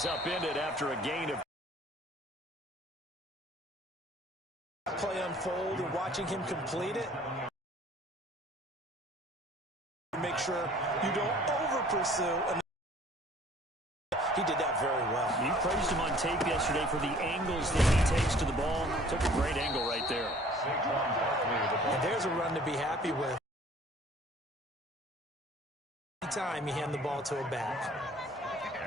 he's upended after a gain of. Play unfold and watching him complete it. Make sure you don't over-pursue. He did that very well. You praised him on tape yesterday for the angles that he takes to the ball. Took a great angle right there. And there's a run to be happy with. Anytime you hand the ball to a back.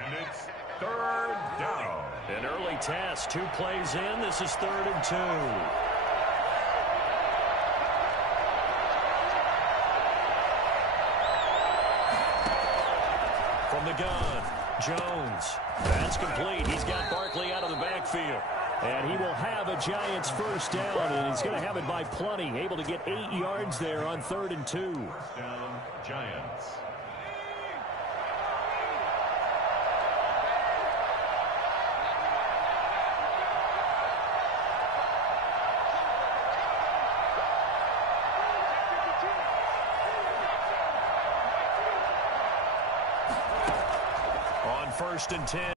And it's third down. An early test. 2 plays in. This is 3rd and 2. From the gun, Jones. That's complete. He's got Barkley out of the backfield. And he will have a Giants first down, and he's going to have it by plenty. Able to get 8 yards there on 3rd and 2. First down, Giants. On 1st and 10.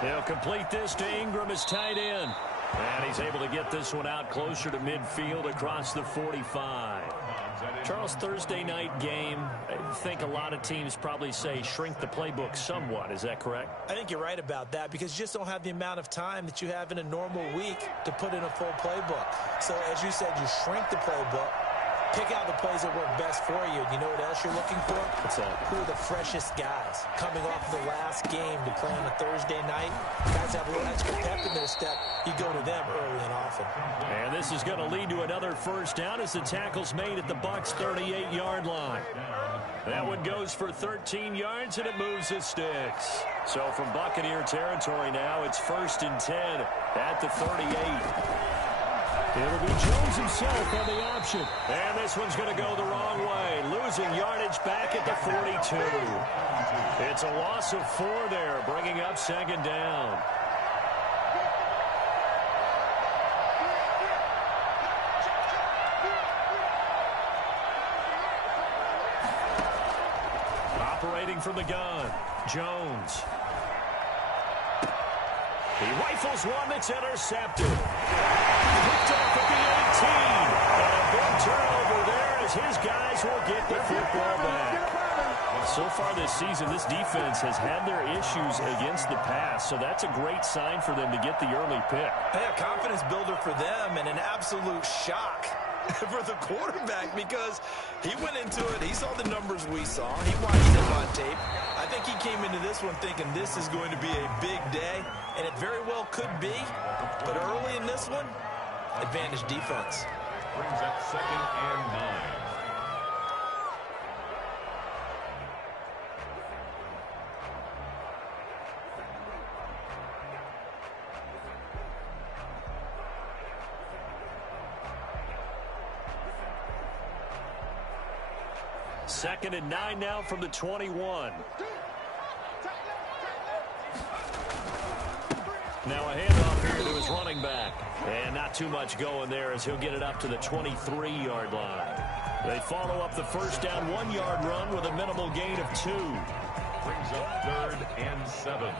He'll complete this to Ingram as tight end. And he's able to get this one out closer to midfield across the 45. Charles, Thursday night game, I think a lot of teams probably say shrink the playbook somewhat. Is that correct? I think you're right about that because you just don't have the amount of time that you have in a normal week to put in a full playbook. So as you said, you shrink the playbook. Pick out the plays that work best for you. You know what else you're looking for? What's that? Who are the freshest guys coming off the last game to play on a Thursday night? Guys have a little extra pep in their step. You go to them early and often. And this is going to lead to another first down as the tackle's made at the Bucs' 38-yard line. That one goes for 13 yards, and it moves the sticks. So from Buccaneer territory now, it's 1st and 10 at the 38. It'll be Jones himself on the option. And this one's going to go the wrong way. Losing yardage back at the 42. It's a loss of 4 there, bringing up 2nd down. Operating from the gun, Jones. He rifles one that's intercepted. Picked off at the 18. And a big turnover there as his guys will get the football back. So far this season, this defense has had their issues against the pass, so that's a great sign for them to get the early pick. Hey, a confidence builder for them and an absolute shock for the quarterback because he went into it. He saw the numbers we saw. He watched them on tape. I think he came into this one thinking this is going to be a big day, and it very well could be. But early in this one, advantage defense. Brings up 2nd and 9. Second and 9 now from the 21. Now a handoff here to his running back. And not too much going there as he'll get it up to the 23-yard line. They follow up the first down 1-yard run with a minimal gain of 2. Brings up 3rd and 7.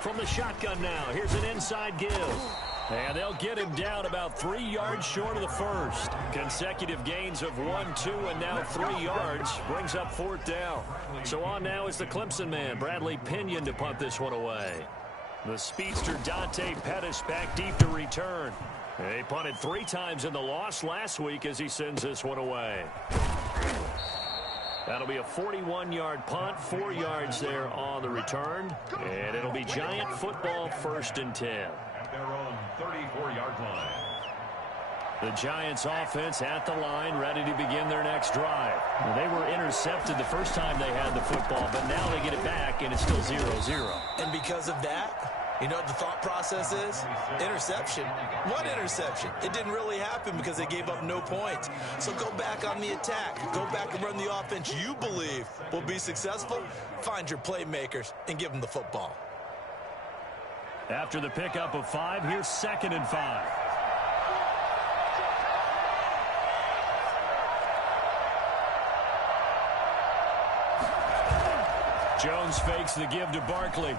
From the shotgun now, here's an inside give. And they'll get him down about 3 yards short of the first. Consecutive gains of 1, 2, and now 3 yards brings up 4th down. So on now is the Clemson man, Bradley Pinion, to punt this one away. The speedster Dante Pettis back deep to return. He punted 3 times in the loss last week as he sends this one away. That'll be a 41-yard punt, 4 yards there on the return. And it'll be Giant football 1st and 10. At their own 34-yard line. The Giants offense at the line, ready to begin their next drive. Well, they were intercepted the first time they had the football, but now they get it back, and it's still 0-0. And because of that, You know what the thought process is? Interception. What interception? It didn't really happen because they gave up no points. So go back on the attack. Go back and run the offense you believe will be successful. Find your playmakers and give them the football. After the pickup of 5, here's 2nd and 5. Jones fakes the give to Barkley.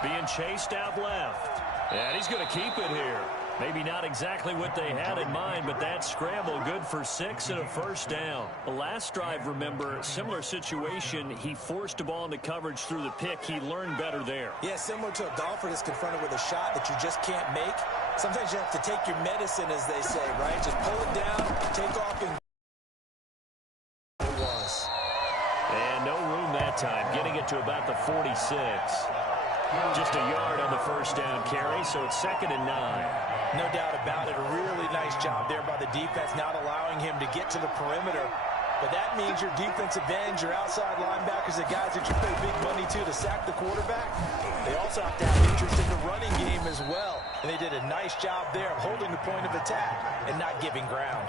Being chased out left. And he's going to keep it here. Maybe not exactly what they had in mind, but that scramble good for 6 and a first down. The last drive, remember, similar situation. He forced a ball into coverage through the pick. He learned better there. Yeah, similar to a golfer that's confronted with a shot that you just can't make. Sometimes you have to take your medicine, as they say, right? Just pull it down, take off, and it was. And no room that time, getting it to about the 46. Just a yard on the first down carry, so it's 2nd and 9. No doubt about it. A really nice job there by the defense, not allowing him to get to the perimeter. But that means your defensive ends, your outside linebackers, the guys that you pay big money to sack the quarterback, they also have to have interest in the running game as well. And they did a nice job there of holding the point of attack and not giving ground.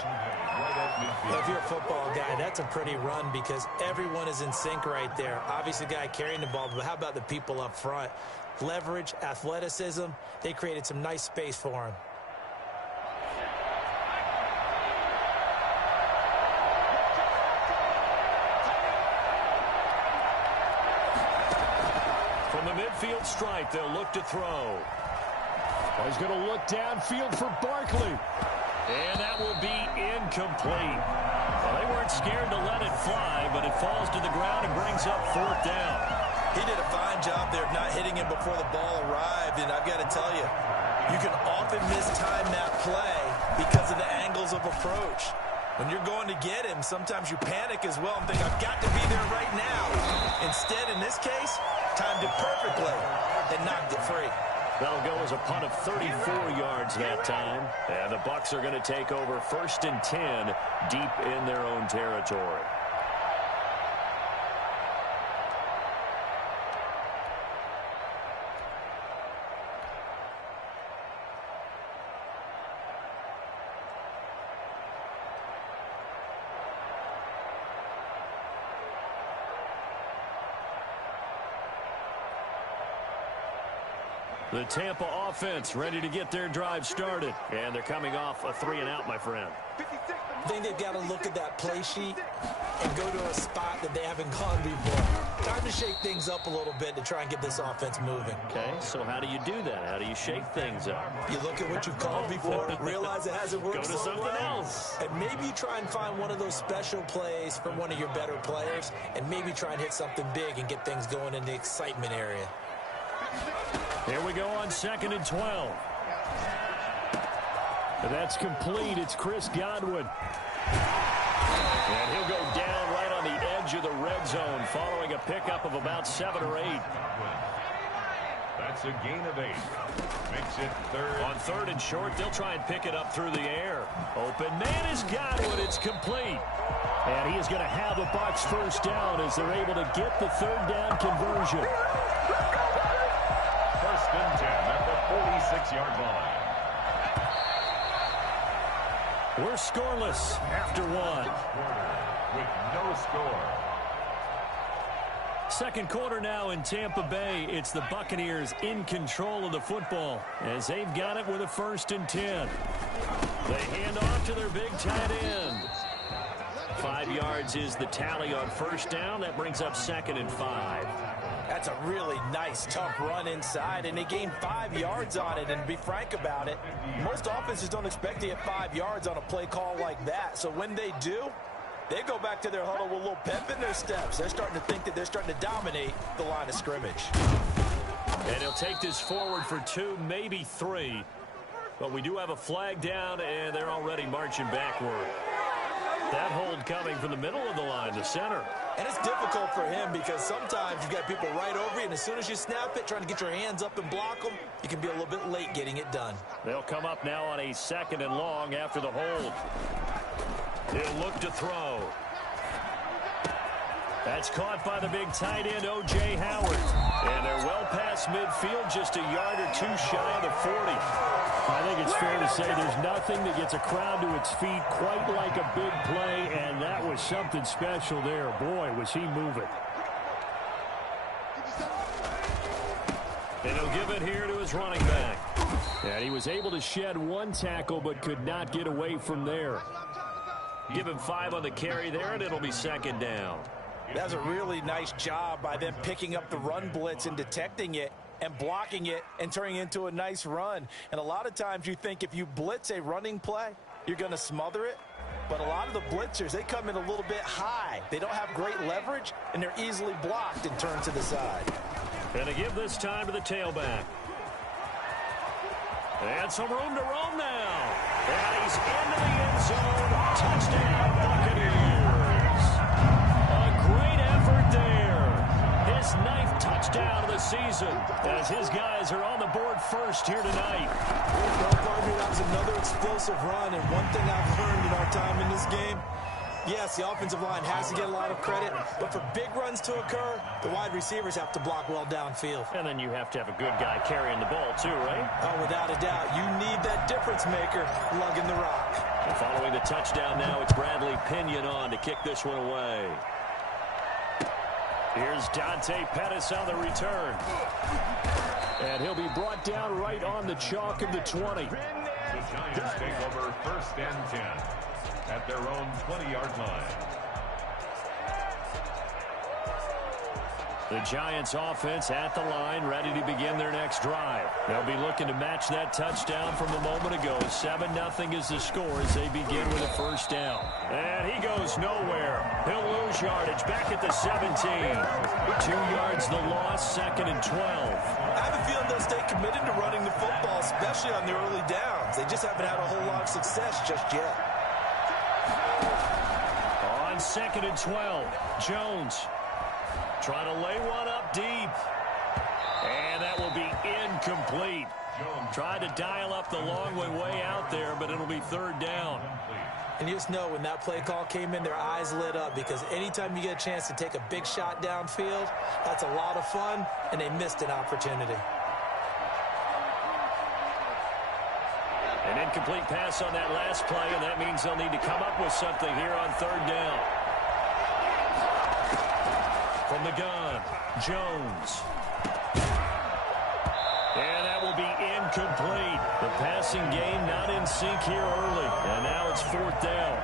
If you're a football guy, that's a pretty run because everyone is in sync right there. Obviously, the guy carrying the ball, but how about the people up front? Leverage, athleticism, they created some nice space for him. From the midfield stripe, they'll look to throw. Oh, he's going to look downfield for Barkley. And that will be incomplete. Well, they weren't scared to let it fly, but it falls to the ground and brings up 4th down. He did a fine job there of not hitting him before the ball arrived, and I've got to tell you, you can often mistime that play because of the angles of approach. When you're going to get him, sometimes you panic as well and think, I've got to be there right now. Instead, in this case, timed it perfectly and knocked it free. That'll go as a punt of 34 yards that time. And the Bucs are going to take over 1st and 10 deep in their own territory. The Tampa offense ready to get their drive started. And they're coming off a 3-and-out, my friend. I think they've got to look at that play sheet and go to a spot that they haven't gone before. Time to shake things up a little bit to try and get this offense moving. Okay, so how do you do that? How do you shake things up? You look at what you've called before, realize it hasn't worked Go to so something well, else. and maybe you try and find one of those special plays from one of your better players, and maybe try and hit something big and get things going in the excitement area. Here we go on 2nd and 12. And that's complete. It's Chris Godwin. And he'll go down right on the edge of the red zone following a pickup of about 7 or 8. That's a gain of 8. Makes it 3rd. On 3rd and short, they'll try and pick it up through the air. Open man is Godwin. It's complete. And he is going to have a Bucs first down as they're able to get the 3rd down conversion. 1st and 10 at the 46-yard line. We're scoreless after 1. With no score. 2nd quarter now in Tampa Bay. It's the Buccaneers in control of the football as they've got it with a 1st and 10. They hand off to their big tight end. 5 yards is the tally on 1st down. That brings up 2nd and 5. That's a really nice, tough run inside, and they gained 5 yards on it. And to be frank about it, most offenses don't expect to get 5 yards on a play call like that. So when they do, they go back to their huddle with a little pep in their steps. They're starting to think that they're starting to dominate the line of scrimmage. And he'll take this forward for 2, maybe 3. But we do have a flag down, and they're already marching backward. That hold coming from the middle of the line, the center. And it's difficult for him because sometimes you've got people right over you, and as soon as you snap it, trying to get your hands up and block them, you can be a little bit late getting it done. They'll come up now on a 2nd and long after the hold. He'll look to throw. That's caught by the big tight end, O.J. Howard. And they're well past midfield, just a yard or two shy of the 40. I think it's fair to say there's nothing that gets a crowd to its feet quite like a big play, and that was something special there. Boy, was he moving. And he'll give it here to his running back. And he was able to shed one tackle but could not get away from there. Give him 5 on the carry there, and it'll be second down. That's a really nice job by them picking up the run blitz and detecting it and blocking it and turning it into a nice run. And a lot of times you think if you blitz a running play, you're going to smother it. But a lot of the blitzers, they come in a little bit high. They don't have great leverage, and they're easily blocked and turned to the side. And to give this time to the tailback. And some room to roam now. And he's into the end zone. Touchdown, Buccaneers. A great effort there. His 9th touchdown of the season as his guys are on the board first here tonight. Well, partner, that was another explosive run. And one thing I've learned in our time in this game, yes, the offensive line has to get a lot of credit, but for big runs to occur, the wide receivers have to block well downfield. And then you have to have a good guy carrying the ball too, right? Oh, without a doubt. You need that difference maker lugging the rock. And following the touchdown now, it's Bradley Pinion on to kick this one away. Here's Dante Pettis on the return. And he'll be brought down right on the chalk of the 20. The Giants take over 1st and 10 at their own 20-yard line. The Giants offense at the line, ready to begin their next drive. They'll be looking to match that touchdown from a moment ago. 7-0 is the score as they begin with a first down. And he goes nowhere. He'll lose yardage back at the 17. 2 yards the loss, 2nd and 12. I have a feeling they'll stay committed to running the football, especially on the early downs. They just haven't had a whole lot of success just yet. On 2nd and 12, Jones trying to lay one up deep. And that will be incomplete. Tried to dial up the long way out there, but it'll be 3rd down. And you just know when that play call came in, their eyes lit up, because anytime you get a chance to take a big shot downfield, that's a lot of fun, and they missed an opportunity. An incomplete pass on that last play, and that means they'll need to come up with something here on 3rd down. From the gun, Jones. And that will be incomplete. The passing game not in sync here early. And now it's 4th down.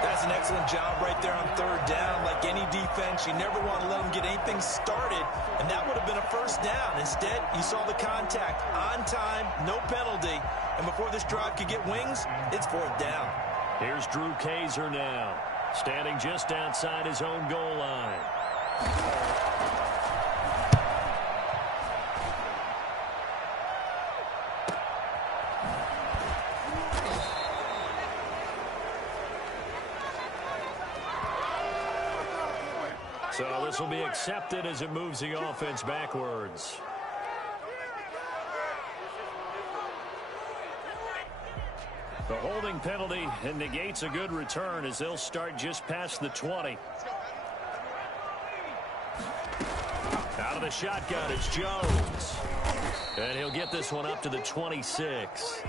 That's an excellent job right there on 3rd down. Like any defense, you never want to let them get anything started. And that would have been a first down. Instead, you saw the contact on time, no penalty. And before this drive could get wings, it's 4th down. Here's Drew Kaiser now, standing just outside his own goal line. So this will be accepted as it moves the offense backwards. The holding penalty and negates a good return as they'll start just past the 20. Out of the shotgun is Jones. And he'll get this one up to the 26.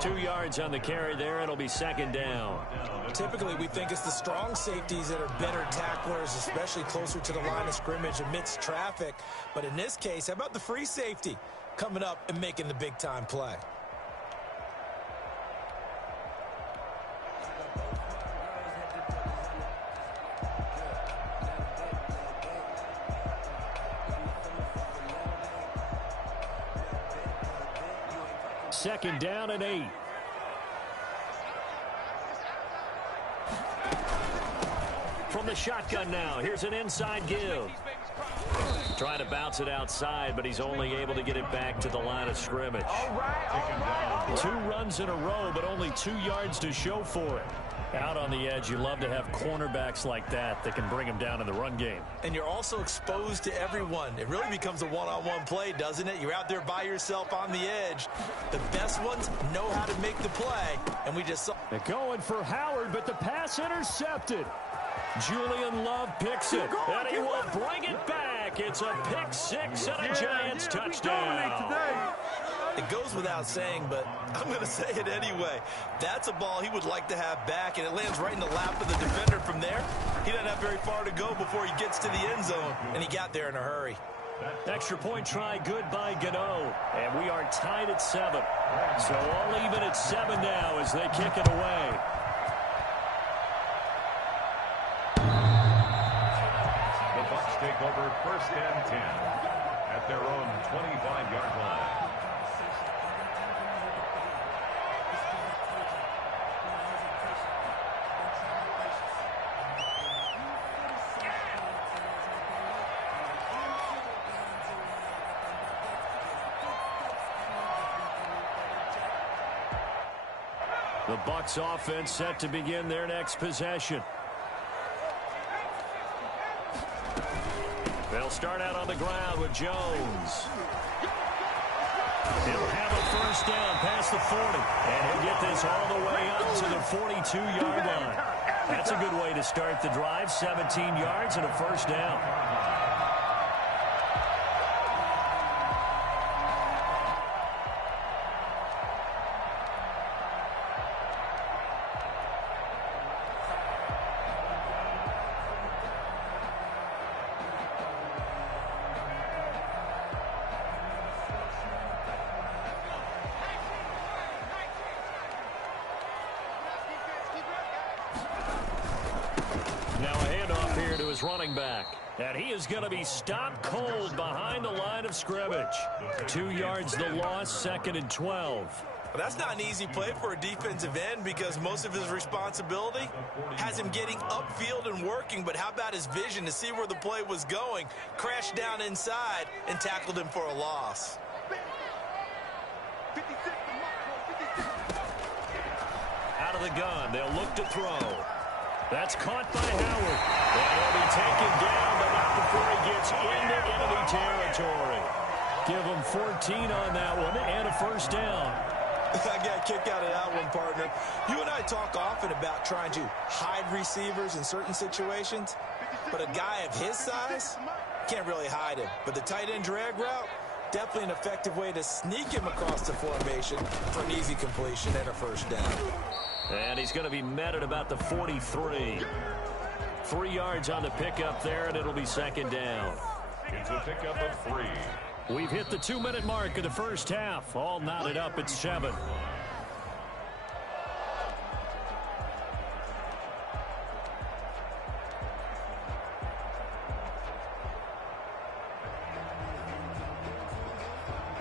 2 yards on the carry there. It'll be 2nd down. Typically, we think it's the strong safeties that are better tacklers, especially closer to the line of scrimmage amidst traffic. But in this case, how about the free safety coming up and making the big-time play? Second down and 8. From the shotgun now, here's an inside give. Trying to bounce it outside, but he's only able to get it back to the line of scrimmage. 2 runs in a row, but only 2 yards to show for it. Out on the edge, you love to have cornerbacks like that can bring them down in the run game. And you're also exposed to everyone. It really becomes a one-on-one play, doesn't it? You're out there by yourself on the edge. The best ones know how to make the play, and we just saw. They're going for Howard, but the pass intercepted. Julian Love picks it, and he will bring it back back. It's a pick six and a Giants touchdown. It goes without saying, but I'm going to say it anyway. That's a ball he would like to have back, and it lands right in the lap of the defender from there. He doesn't have very far to go before he gets to the end zone, and he got there in a hurry. Extra point try good by Gano, and we are tied at 7. So all even at 7 now as they kick it away. The Bucs take over 1st and 10 at their own 25-yard line. The Bucs offense set to begin their next possession. They'll start out on the ground with Jones. He'll have a first down past the 40. And he'll get this all the way up to the 42-yard line. That's a good way to start the drive. 17 yards and a first down. Running back, and he is going to be stopped cold behind the line of scrimmage. 2 yards the loss, 2nd and 12. Well, that's not an easy play for a defensive end because most of his responsibility has him getting upfield and working, but how about his vision to see where the play was going, crashed down inside, and tackled him for a loss. Out of the gun, they'll look to throw. That's caught by Howard. And he'll be taken down, but not before he gets into enemy territory. Give him 14 on that one and a first down. I got a kick out of that one, partner. You and I talk often about trying to hide receivers in certain situations, but a guy of his size can't really hide him. But the tight end drag route, definitely an effective way to sneak him across the formation for an easy completion and a first down. And he's going to be met at about the 43. 3 yards on the pickup there, and it'll be 2nd down. It's a pickup of 3. We've hit the 2-minute mark of the first half. All knotted up at 7.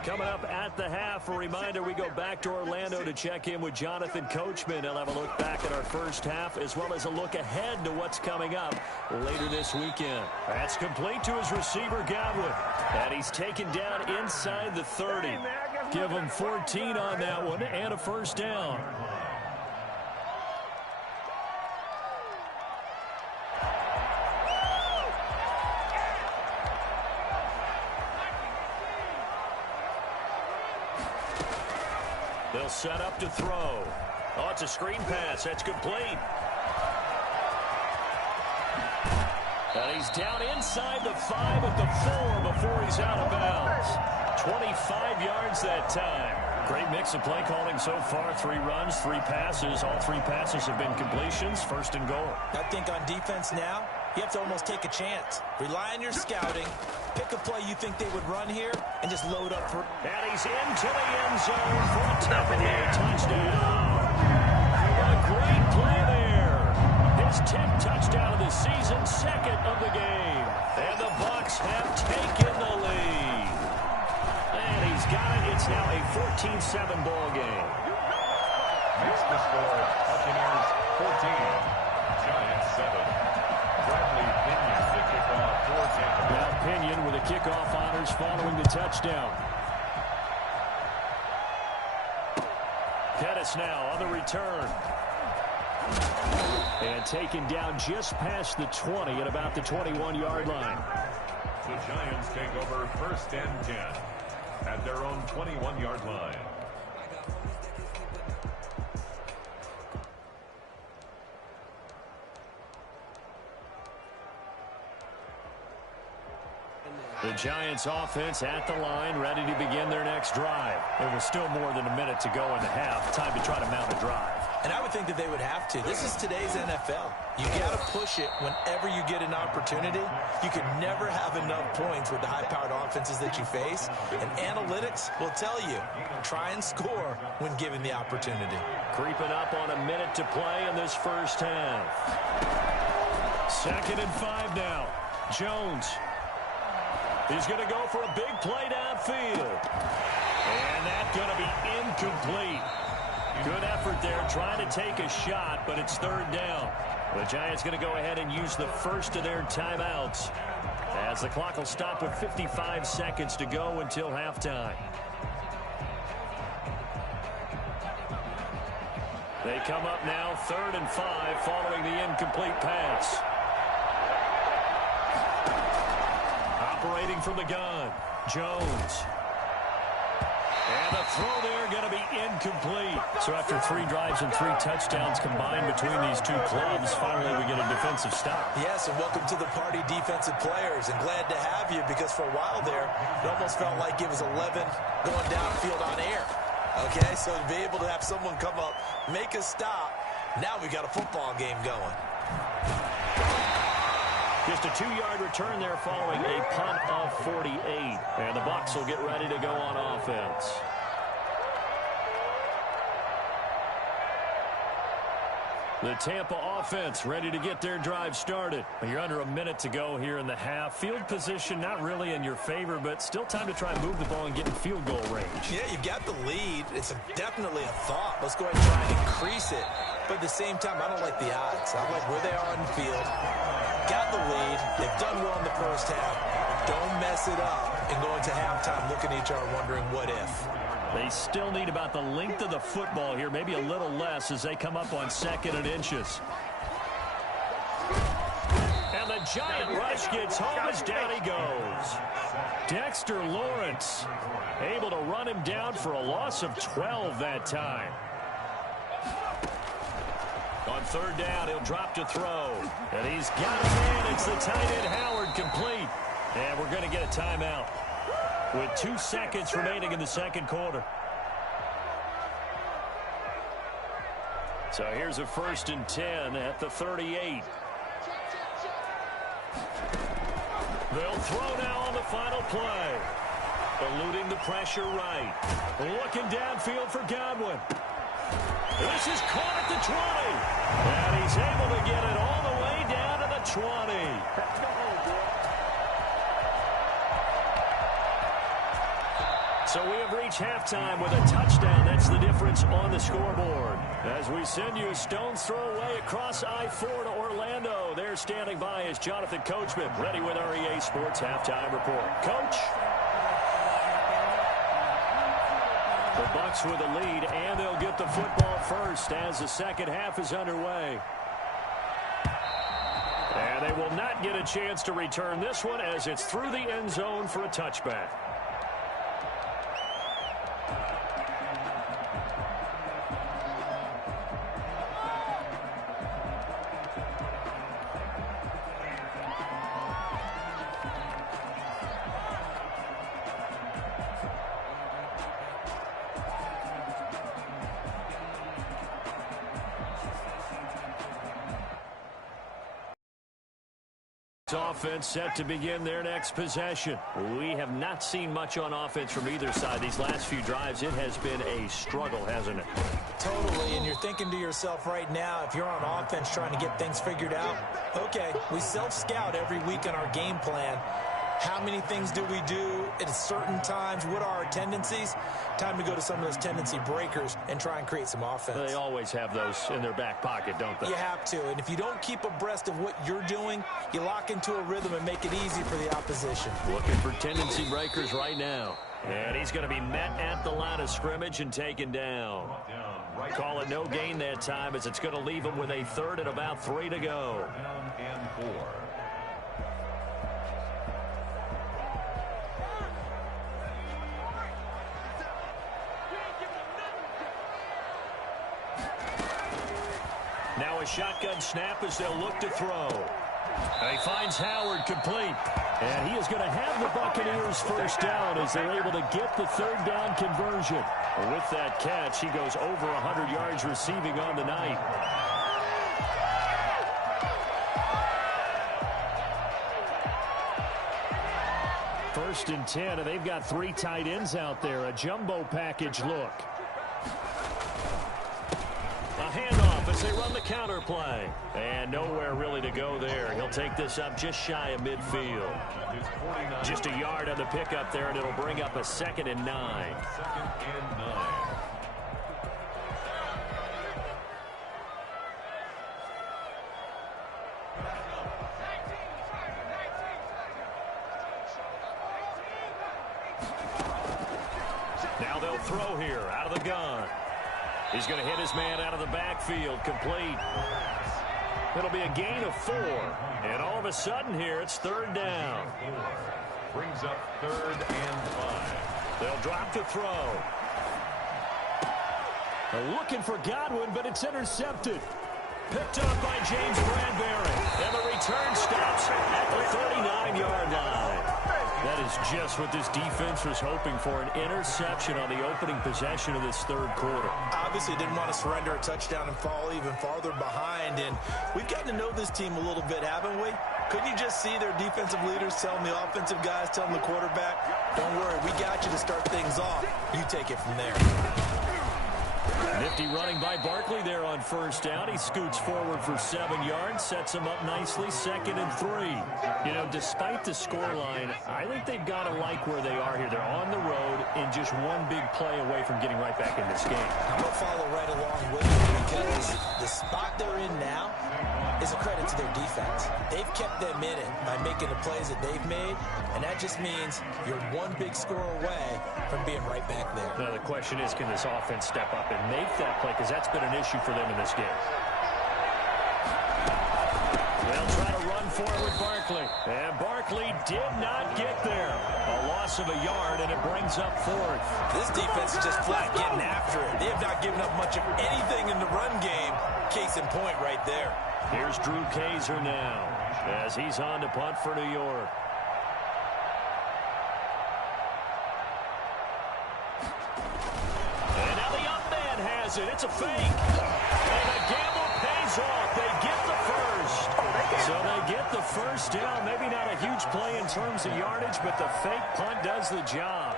Coming up at the half, a reminder, we go back to Orlando to check in with Jonathan Coachman. He'll have a look back at our first half as well as a look ahead to what's coming up later this weekend. That's complete to his receiver, Godwin. And he's taken down inside the 30. Give him 14 on that one and a first down. They'll set up to throw. Oh, it's a screen pass. That's complete. And he's down inside the 5 at the 4 before he's out of bounds. 25 yards that time. Great mix of play calling so far. 3 runs, 3 passes. All 3 passes have been completions. 1st and goal. I think on defense now, you have to almost take a chance. Rely on your scouting. Pick a play you think they would run here and just load up for. And he's into the end zone for a touchdown. A great play there. His 10th touchdown of the season, 2nd of the game. And the Bucs have taken the lead. And he's got it. It's now a 14-7 ball game. Makes the score Buccaneers 14, Giants 7. Bradley Pinion the kickoff for Tampa Bay. Now Pinion with the kickoff honors following the touchdown. Pettis now on the return. And taken down just past the 20 at about the 21-yard line. The Giants take over 1st and 10 at their own 21-yard line. The Giants offense at the line, ready to begin their next drive. There was still more than a minute to go in the half. Time to try to mount a drive. And I would think that they would have to. This is today's NFL. You got to push it whenever you get an opportunity. You can never have enough points with the high-powered offenses that you face. And analytics will tell you, try and score when given the opportunity. Creeping up on a minute to play in this first half. 2nd and 5 now. Jones. He's going to go for a big play downfield. And that's going to be incomplete. Good effort there trying to take a shot, but it's 3rd down. The Giants going to go ahead and use the first of their timeouts as the clock will stop with 55 seconds to go until halftime. They come up now 3rd and 5 following the incomplete pass. Operating from the gun, Jones. And the throw there going to be incomplete. So after 3 drives and 3 touchdowns combined between these two clubs, finally we get a defensive stop. Yes, and welcome to the party, defensive players. And glad to have you because for a while there, it almost felt like it was 11 going downfield on air. Okay, so to be able to have someone come up, make a stop, now we got a football game going. Just a 2-yard return there following a punt of 48. And the Bucs will get ready to go on offense. The Tampa offense ready to get their drive started. You're under a minute to go here in the half. Field position not really in your favor, but still time to try and move the ball and get in field goal range. Yeah, you've got the lead. It's definitely a thought. Let's go ahead and try and increase it. But at the same time, I don't like the odds. I like where they are on the field. Got the lead. They've done well in the first half. Don't mess it up and go into halftime looking at each other wondering what if. They still need about the length of the football here, maybe a little less as they come up on 2nd and inches. And the giant rush gets home as down he goes. Dexter Lawrence able to run him down for a loss of 12 that time. On 3rd down, he'll drop to throw. And he's got a man. It's the tight end Howard complete. And we're going to get a timeout with 2 seconds remaining in the 2nd quarter. So here's a 1st and 10 at the 38. They'll throw now on the final play. Eluding the pressure right. Looking downfield for Godwin. This is caught at the 20. And he's able to get it all the way down to the 20. So we have reached halftime with a touchdown. That's the difference on the scoreboard. As we send you a stone's throw away across I-4 to Orlando. There standing by is Jonathan Coachman, ready with our EA Sports Halftime Report. Coach? The Bucs with the lead, and they'll get the football first as the 2nd half is underway. And they will not get a chance to return this one as it's through the end zone for a touchback. Offense set to begin their next possession. We have not seen much on offense from either side. These last few drives, it has been a struggle, hasn't it? Totally, and you're thinking to yourself right now, if you're on offense trying to get things figured out, okay, we self-scout every week on our game plan. How many things do we do at certain times? What are our tendencies? Time to go to some of those tendency breakers and try and create some offense. They always have those in their back pocket, don't they? You have to, and if you don't keep abreast of what you're doing, you lock into a rhythm and make it easy for the opposition. Looking for tendency breakers right now. And he's going to be met at the line of scrimmage and taken down. Call it no gain that time as it's going to leave him with a 3rd and about 3 to go. Down and 4. Now a shotgun snap as they'll look to throw. He finds Howard complete. And he is going to have the Buccaneers first down as they're able to get the third down conversion. With that catch, he goes over 100 yards receiving on the night. First and 10, and they've got 3 tight ends out there. A jumbo package look. A handoff as they run the counter play. And nowhere really to go there. He'll take this up just shy of midfield. Just a yard on the pickup there, and it'll bring up a 2nd and 9. Now they'll throw here out of the gun. He's going to hit his man out of the backfield, complete. It'll be a gain of 4. And all of a sudden here, it's third down. Brings up 3rd and 5. They'll drop to throw. They're looking for Godwin, but it's intercepted. Picked up by James Bradbury. And the return stops at the 39-yard line. That is just what this defense was hoping for, an interception on the opening possession of this third quarter. Obviously didn't want to surrender a touchdown and fall even farther behind. And we've gotten to know this team a little bit, haven't we? Couldn't you just see their defensive leaders telling the offensive guys, telling the quarterback, don't worry, we got you to start things off. You take it from there. Nifty running by Barkley there on first down. He scoots forward for 7 yards, sets him up nicely, 2nd and 3. You know, despite the scoreline, I think they've got to like where they are here. They're on the road and just one big play away from getting right back in this game. I'm going to follow right along with you because the spot they're in now is a credit to their defense. They've kept them in it by making the plays that they've made, and that just means you're one big score away from being right back there. Now, the question is, can this offense step up and make that play? Because that's been an issue for them in this game. They'll try to run forward Barkley. And Barkley did not get there. A loss of a yard, and it brings up 4th. This defense is just flat getting after it. They have not given up much of anything in the run game. Case in point right there. Here's Drew Kaiser now as he's on to punt for New York. And now the up man has it. It's a fake. And the gamble pays off. They get the first. So they get the first down. Maybe not a huge play in terms of yardage, but the fake punt does the job.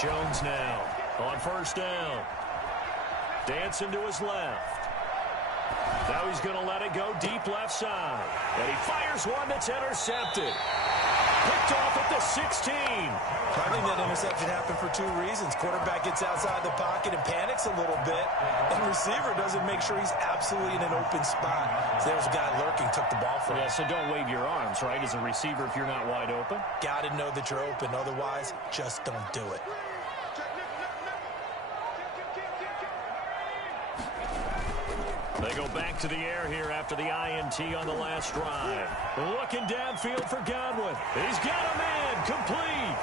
Jones now on first down. Dancing to his left. Now he's going to let it go deep left side. And he fires one that's intercepted. Picked off at the 16. I think that interception happened for 2 reasons. Quarterback gets outside the pocket and panics a little bit. And receiver doesn't make sure he's absolutely in an open spot. So there's a guy lurking, took the ball from him. Yeah, so don't wave your arms, right, as a receiver if you're not wide open. Got to know that you're open. Otherwise, just don't do it. They go back to the air here after the INT on the last drive. Looking downfield for Godwin. He's got a man complete.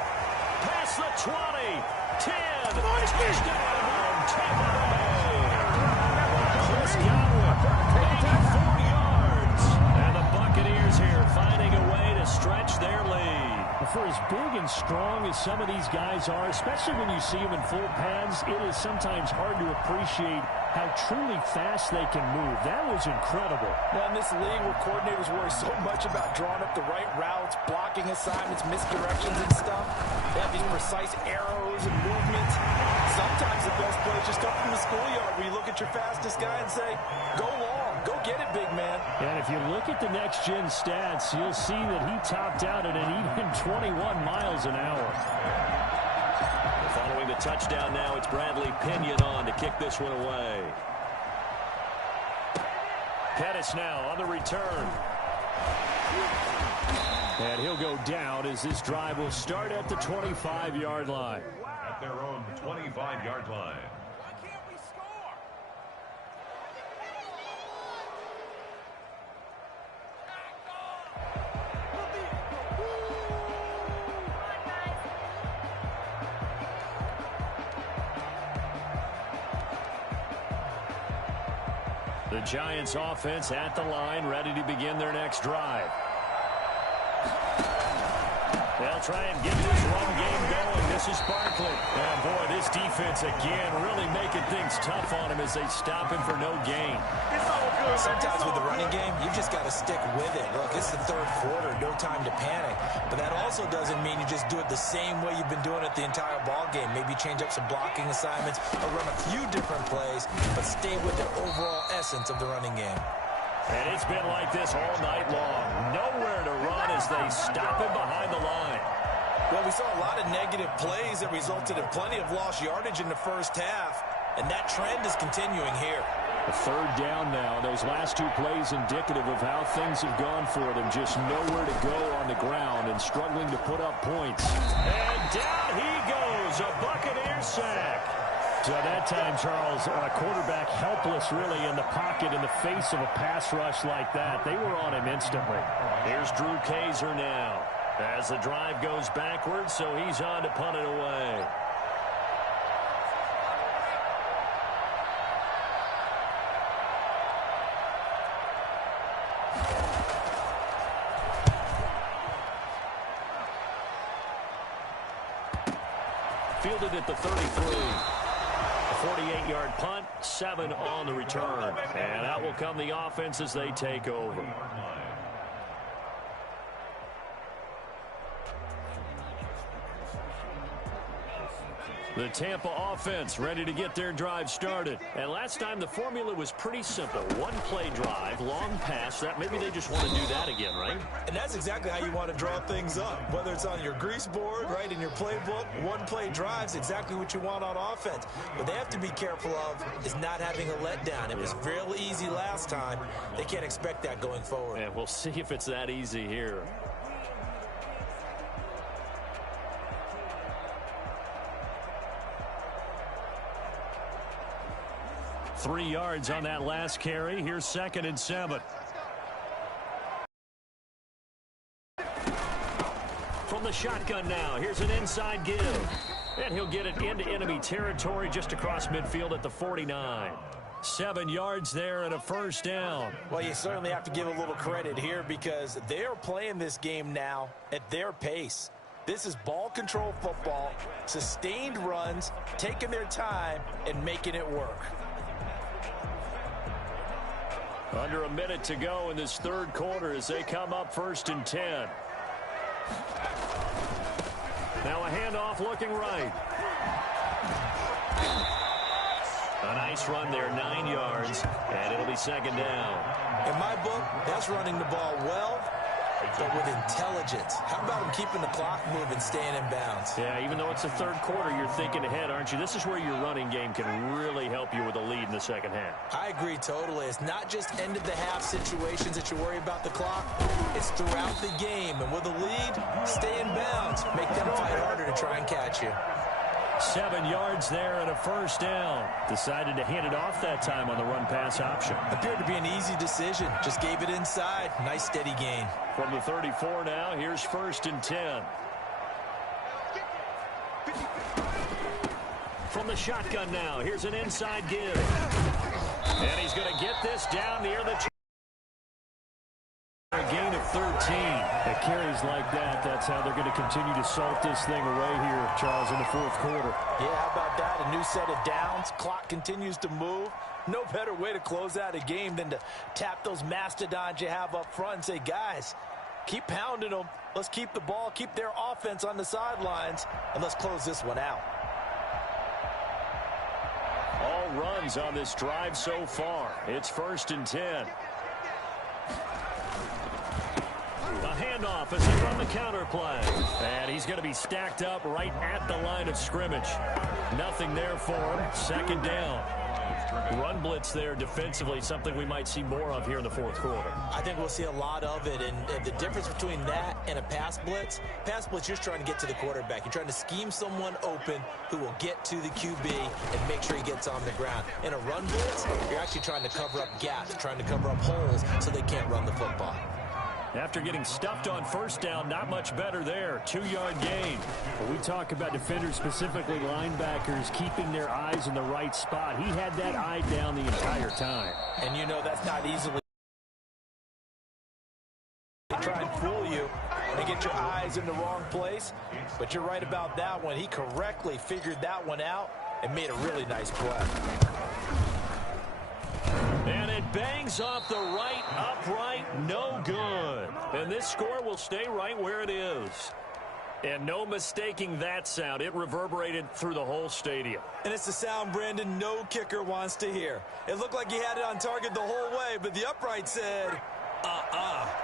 Past the 20. 10. Touchdown. Tampa Bay. Chris Godwin. 84 yards. And the Buccaneers here finding a way to stretch their lead. For as big and strong as some of these guys are, especially when you see them in full pads, it is sometimes hard to appreciate how truly fast they can move. That was incredible. Well, in this league where coordinators worry so much about drawing up the right routes, blocking assignments, misdirections and stuff, they have these precise arrows and movements. Sometimes the best play is just up from the schoolyard where you look at your fastest guy and say, go long, go get it, big man. And if you look at the next-gen stats, you'll see that he topped out at an even 21 miles an hour. Following the touchdown now, it's Bradley Pinion on to kick this one away. Pettis now on the return. And he'll go down as this drive will start at the 25-yard line. At their own 25-yard line. The Giants offense at the line, ready to begin their next drive. They'll try and get this run game going. This is Barkley. And boy, this defense again really making things tough on him as they stop him for no gain. Sometimes with the running game, you've just got to stick with it. Look, it's the third quarter, no time to panic. But that also doesn't mean you just do it the same way you've been doing it the entire ball game. Maybe change up some blocking assignments or run a few different plays, but stay with the overall essence of the running game. And it's been like this all night long. Nowhere to run as they stop him behind the line. Well, we saw a lot of negative plays that resulted in plenty of lost yardage in the first half, and that trend is continuing here. A third down now. Those last two plays indicative of how things have gone for them. Just nowhere to go on the ground and struggling to put up points. And down he goes. A Buccaneer sack. So that time, Charles, a quarterback helpless really in the pocket in the face of a pass rush like that. They were on him instantly. Here's Drew Kaiser now as the drive goes backwards, so he's on to punt it away. Fielded at the 33. 48-yard punt, 7 on the return. And out will come the offense as they take over. The Tampa offense ready to get their drive started. And last time the formula was pretty simple. One play drive, long pass. That maybe they just want to do that again, right? And that's exactly how you want to draw things up. Whether it's on your grease board, right, in your playbook, one play drive's exactly what you want on offense. What they have to be careful of is not having a letdown. It was real easy last time. They can't expect that going forward. And we'll see if it's that easy here. Three yards on that last carry. Here's 2nd and 7. From the shotgun now, here's an inside give. And he'll get it into enemy territory just across midfield at the 49. 7 yards there and a first down. Well, you certainly have to give a little credit here because they're playing this game now at their pace. This is ball control football, sustained runs, taking their time and making it work. Under a minute to go in this third quarter as they come up 1st and 10. Now a handoff looking right. A nice run there, 9 yards, and it'll be 2nd down. In my book, that's running the ball well, but with intelligence. How about him keeping the clock moving, staying in bounds? Yeah, even though it's the third quarter, you're thinking ahead, aren't you? This is where your running game can really help you with a lead in the second half. I agree totally. It's not just end-of-the-half situations that you worry about the clock. It's throughout the game. And with a lead, stay in bounds. Make them fight harder to try and catch you. 7 yards there and a first down. Decided to hand it off that time on the run-pass option. Appeared to be an easy decision. Just gave it inside. Nice steady gain. From the 34 now, here's 1st and 10. From the shotgun now, here's an inside give. And he's going to get this down near the... A gain of 13. At carries like that, that's how they're going to continue to salt this thing away here, Charles, in the fourth quarter. Yeah, how about that? A new set of downs. Clock continues to move. No better way to close out a game than to tap those mastodons you have up front and say, guys, keep pounding them. Let's keep the ball, keep their offense on the sidelines, and let's close this one out. All runs on this drive so far. It's 1st and 10. A handoff as they run the counter play. And he's going to be stacked up right at the line of scrimmage. Nothing there for him. 2nd down. Run blitz there defensively, something we might see more of here in the fourth quarter. I think we'll see a lot of it, and the difference between that and a pass blitz, you're just trying to get to the quarterback. You're trying to scheme someone open who will get to the QB and make sure he gets on the ground. In a run blitz, you're actually trying to cover up gaps, trying to cover up holes so they can't run the football. After getting stuffed on first down, not much better there. 2-yard gain. When we talk about defenders, specifically linebackers, keeping their eyes in the right spot. He had that eye down the entire time. And you know that's not easily. They try and fool you and get your eyes in the wrong place. But you're right about that one. He correctly figured that one out and made a really nice play. And it bangs off the right upright, no good. And this score will stay right where it is. And no mistaking that sound. It reverberated through the whole stadium. And it's the sound, Brandon, no kicker wants to hear. It looked like he had it on target the whole way, but the upright said,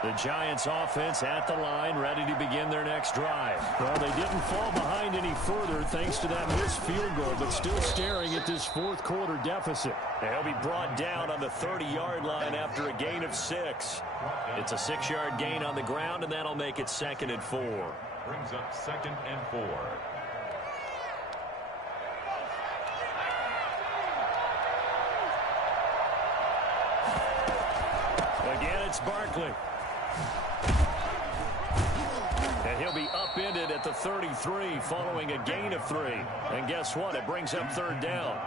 The Giants offense at the line, ready to begin their next drive. Well, they didn't fall behind any further thanks to that missed field goal, but still staring at this fourth quarter deficit. They'll be brought down on the 30-yard line after a gain of 6. It's a 6-yard gain on the ground, and that'll make it 2nd and 4. Brings up 2nd and 4. Again, it's Barkley. And he'll be upended at the 33 following a gain of 3. And guess what? It brings up 3rd down.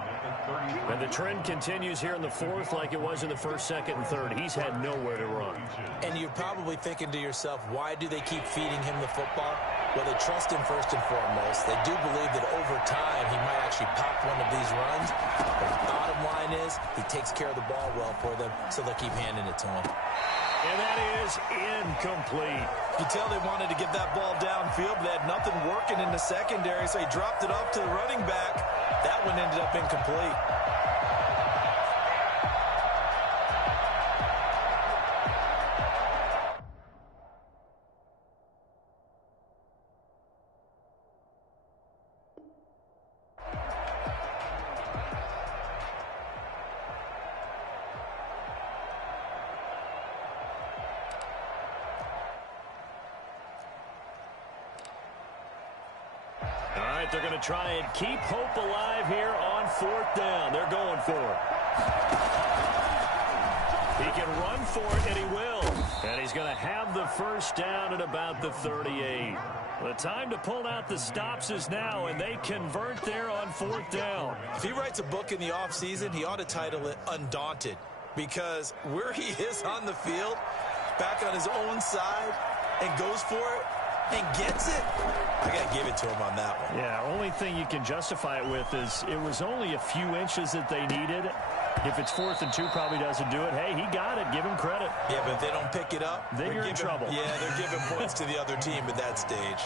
And the trend continues here in the 4th like it was in the 1st, 2nd, and 3rd. He's had nowhere to run. And you're probably thinking to yourself, why do they keep feeding him the football? Well, they trust him first and foremost. They do believe that over time he might actually pop one of these runs. But the bottom line is he takes care of the ball well for them, so they'll keep handing it to him. And that is incomplete. you could tell they wanted to get that ball downfield, but they had nothing working in the secondary, so he dropped it off to the running back. That one ended up incomplete. They're going to try and keep hope alive here on 4th down. They're going for it. He can run for it, and he will. And he's going to have the first down at about the 38. The time to pull out the stops is now, and they convert there on 4th down. If he writes a book in the offseason, he ought to title it Undaunted, because where he is on the field, back on his own side, and goes for it, and gets it, I got to give it to him on that one. Yeah, only thing you can justify it with is it was only a few inches that they needed. If it's 4th and 2, probably doesn't do it. Hey, he got it. Give him credit. Yeah, but if they don't pick it up, then you're in trouble. Yeah, they're giving points to the other team at that stage.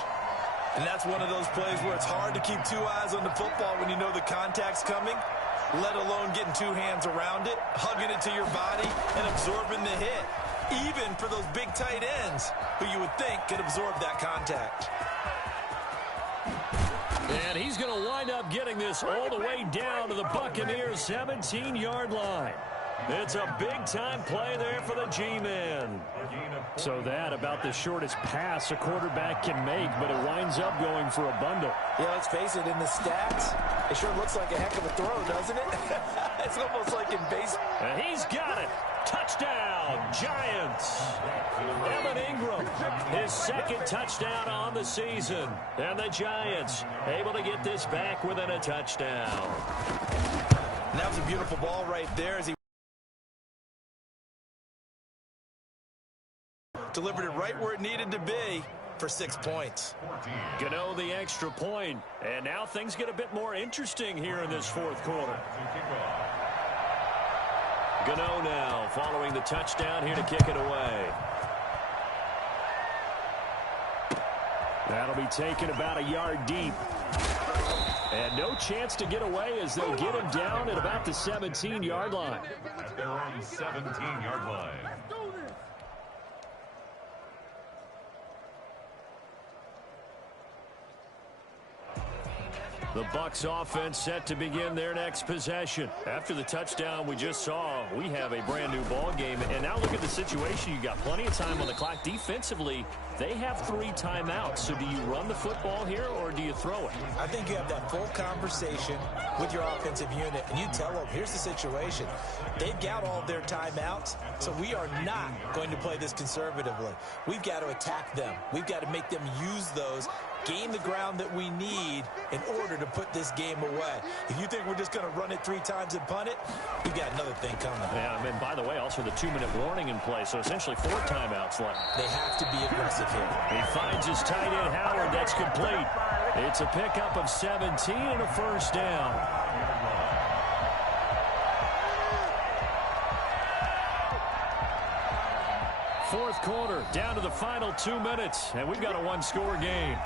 And that's one of those plays where it's hard to keep two eyes on the football when you know the contact's coming, let alone getting two hands around it, hugging it to your body, and absorbing the hit. Even for those big tight ends who you would think could absorb that contact. And he's going to wind up getting this all the way down to the Buccaneers' 17-yard line. It's a big-time play there for the G-men. So that about the shortest pass a quarterback can make, but it winds up going for a bundle. Yeah, let's face it, in the stats, it sure looks like a heck of a throw, doesn't it? It's almost like in baseball. And he's got it. Touchdown, Giants. Evan Ingram, his 2nd touchdown on the season. And the Giants able to get this back within a touchdown. And that was a beautiful ball right there as he delivered it right where it needed to be for 6 points. Gano the extra point. And now things get a bit more interesting here in this 4th quarter. Gano now following the touchdown here to kick it away. That'll be taken about a yard deep. And no chance to get away as they'll get him down at about the 17-yard line. They're on the 17-yard line. The Bucs offense set to begin their next possession. After the touchdown we just saw, we have a brand new ball game. And now look at the situation. You got plenty of time on the clock. Defensively, they have 3 timeouts. So do you run the football here or do you throw it? I think you have that full conversation with your offensive unit, and you tell them, here's the situation. They've got all their timeouts, so we are not going to play this conservatively. We've got to attack them. We've got to make them use those, gain the ground that we need in order to put this game away. If you think we're just going to run it 3 times and punt it, you've got another thing coming. Yeah, and by the way, also the 2-minute warning in play, so essentially 4 timeouts left. They have to be aggressive here. He finds his tight end, Howard. That's complete. It's a pickup of 17 and a first down. Fourth quarter, down to the final 2 minutes, and we've got a 1-score game.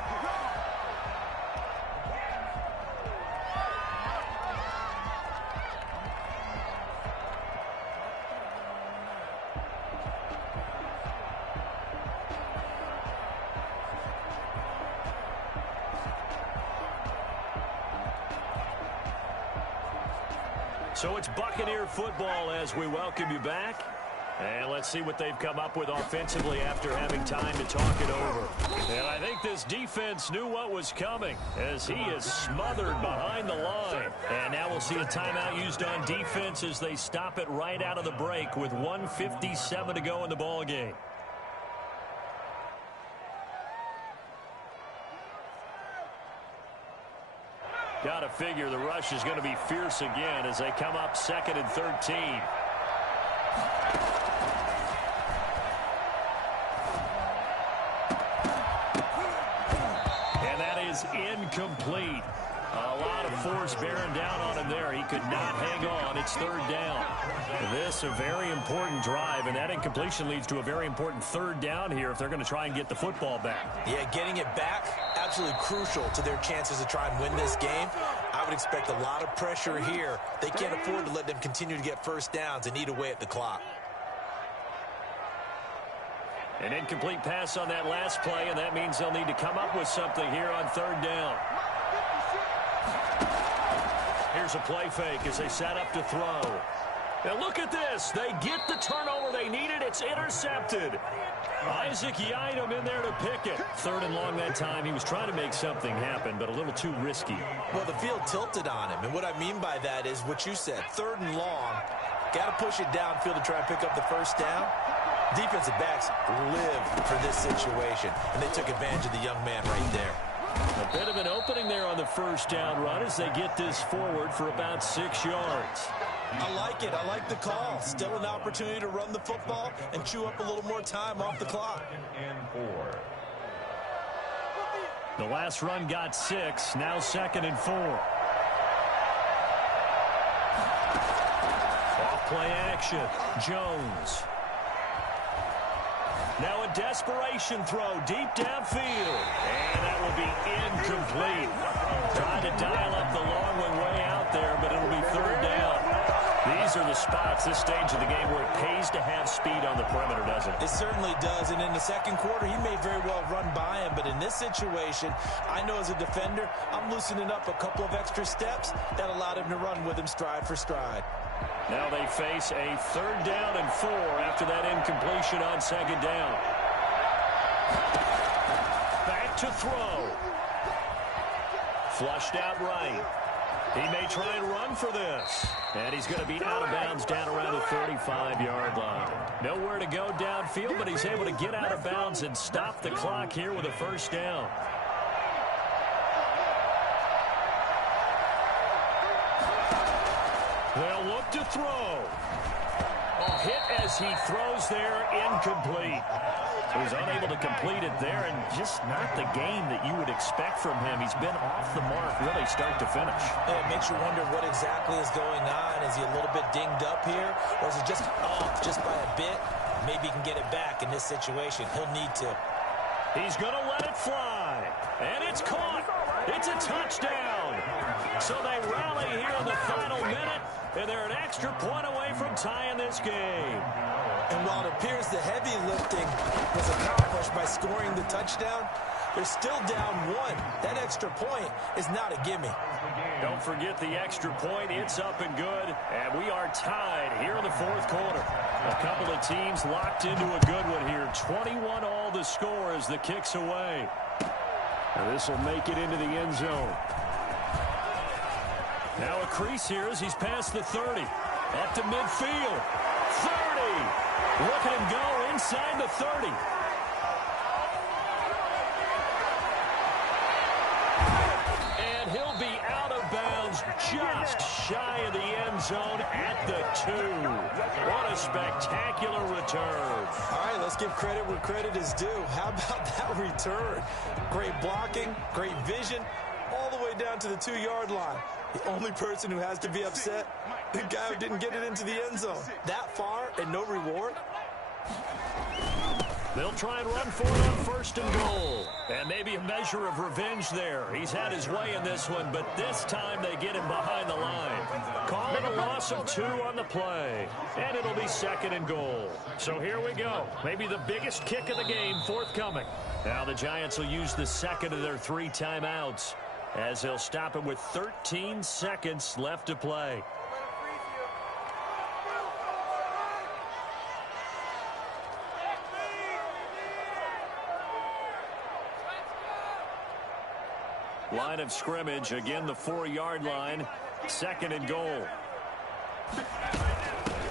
So it's Buccaneer football as we welcome you back. And let's see what they've come up with offensively after having time to talk it over. And I think this defense knew what was coming as he is smothered behind the line. And now we'll see a timeout used on defense as they stop it right out of the break with 1:57 to go in the ball game. Got to figure the rush is going to be fierce again as they come up 2nd and 13. And that is incomplete. A lot of force bearing down on him there. He could not hang on. It's 3rd down. This a very important drive, and that incompletion leads to a very important 3rd down here if they're going to try and get the football back. Yeah, getting it back, absolutely crucial to their chances to try and win this game. I would expect a lot of pressure here. They can't afford to let them continue to get first downs and eat away at the clock. An incomplete pass on that last play, and that means they'll need to come up with something here on 3rd down. Here's a play fake as they set up to throw. Now look at this. They get the turnover they needed. It's intercepted. Isaac Yiadom in there to pick it. 3rd and long that time. He was trying to make something happen, but a little too risky. Well, the field tilted on him, and what I mean by that is what you said. 3rd and long. Got to push it downfield to try and pick up the first down. Defensive backs live for this situation, and they took advantage of the young man right there. A bit of an opening there on the first down run as they get this forward for about 6 yards. I like it. I like the call. Still an opportunity to run the football and chew up a little more time off the clock. And 4. The last run got 6. Now 2nd and 4. Off play action. Jones. Now a desperation throw deep downfield. And that will be incomplete. Trying to dial up the long one way out there, but it'll be 3rd down. These are the spots, this stage of the game, where it pays to have speed on the perimeter, doesn't it? It certainly does. And in the second quarter, he may very well run by him. But in this situation, I know as a defender, I'm loosening up a couple of extra steps that allowed him to run with him stride for stride. Now they face a 3rd down and 4 after that incompletion on 2nd down. Back to throw. Flushed out right. He may try and run for this. And he's going to be out of bounds down around the 35-yard line. Nowhere to go downfield, but he's able to get out of bounds and stop the clock here with a first down. They'll look to throw. A hit as he throws there, incomplete. He's unable to complete it there, and just not the game that you would expect from him. He's been off the mark really start to finish. It makes you wonder what exactly is going on. Is he a little bit dinged up here, or is he just off just by a bit? Maybe he can get it back in this situation. He'll need to. He's going to let it fly, and it's caught. It's a touchdown. So they rally here in the final minute, and they're an extra point away from tying this game. And while it appears the heavy lifting was accomplished by scoring the touchdown, They're still down 1. That extra point is not a gimme. Don't forget the extra point. It's up and good. And we are tied here in the fourth quarter. A couple of teams locked into a good one here. 21 all the score as the kick's away. And this will make it into the end zone. Now a crease here as he's past the 30. Up to midfield. 30. Look at him go inside the 30. And he'll be out of bounds just shy of the end zone at the 2. What a spectacular return. All right, let's give credit where credit is due. How about that return? Great blocking, great vision, all the way down to the 2-yard line. The only person who has to be upset, the guy who didn't get it into the end zone. That far and no reward? They'll try and run for it on first and goal. And maybe a measure of revenge there. He's had his way in this one, but this time they get him behind the line. Call it a loss of 2 on the play. And it'll be second and goal. So here we go. Maybe the biggest kick of the game forthcoming. Now the Giants will use the second of their 3 timeouts, as they'll stop it with 13 seconds left to play. Line of scrimmage, again the 4-yard line, second and goal.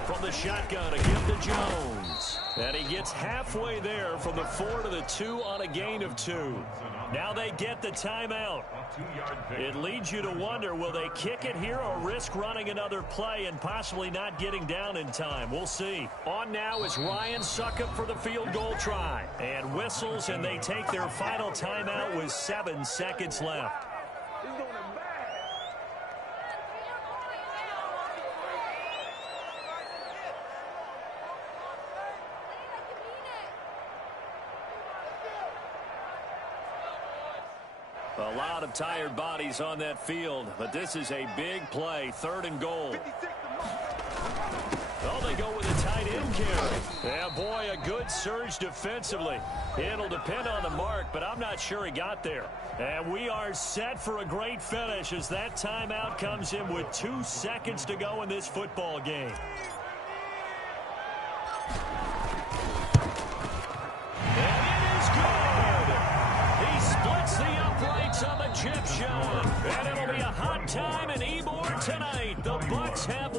From the shotgun, again to Jones. And he gets halfway there from the 4 to the 2 on a gain of 2. Now they get the timeout. It leads you to wonder, will they kick it here or risk running another play and possibly not getting down in time? We'll see. On now is Ryan Succop for the field goal try. And whistles, and they take their final timeout with 7 seconds left. A lot of tired bodies on that field, but this is a big play, third and goal. Oh, they go with a tight end carry. Yeah, boy, a good surge defensively. It'll depend on the mark, but I'm not sure he got there. And we are set for a great finish as that timeout comes in with 2 seconds to go in this football game. And it is good. He splits the uprights of Egyptian. And it'll be a hot time in Ybor tonight. The Bucs have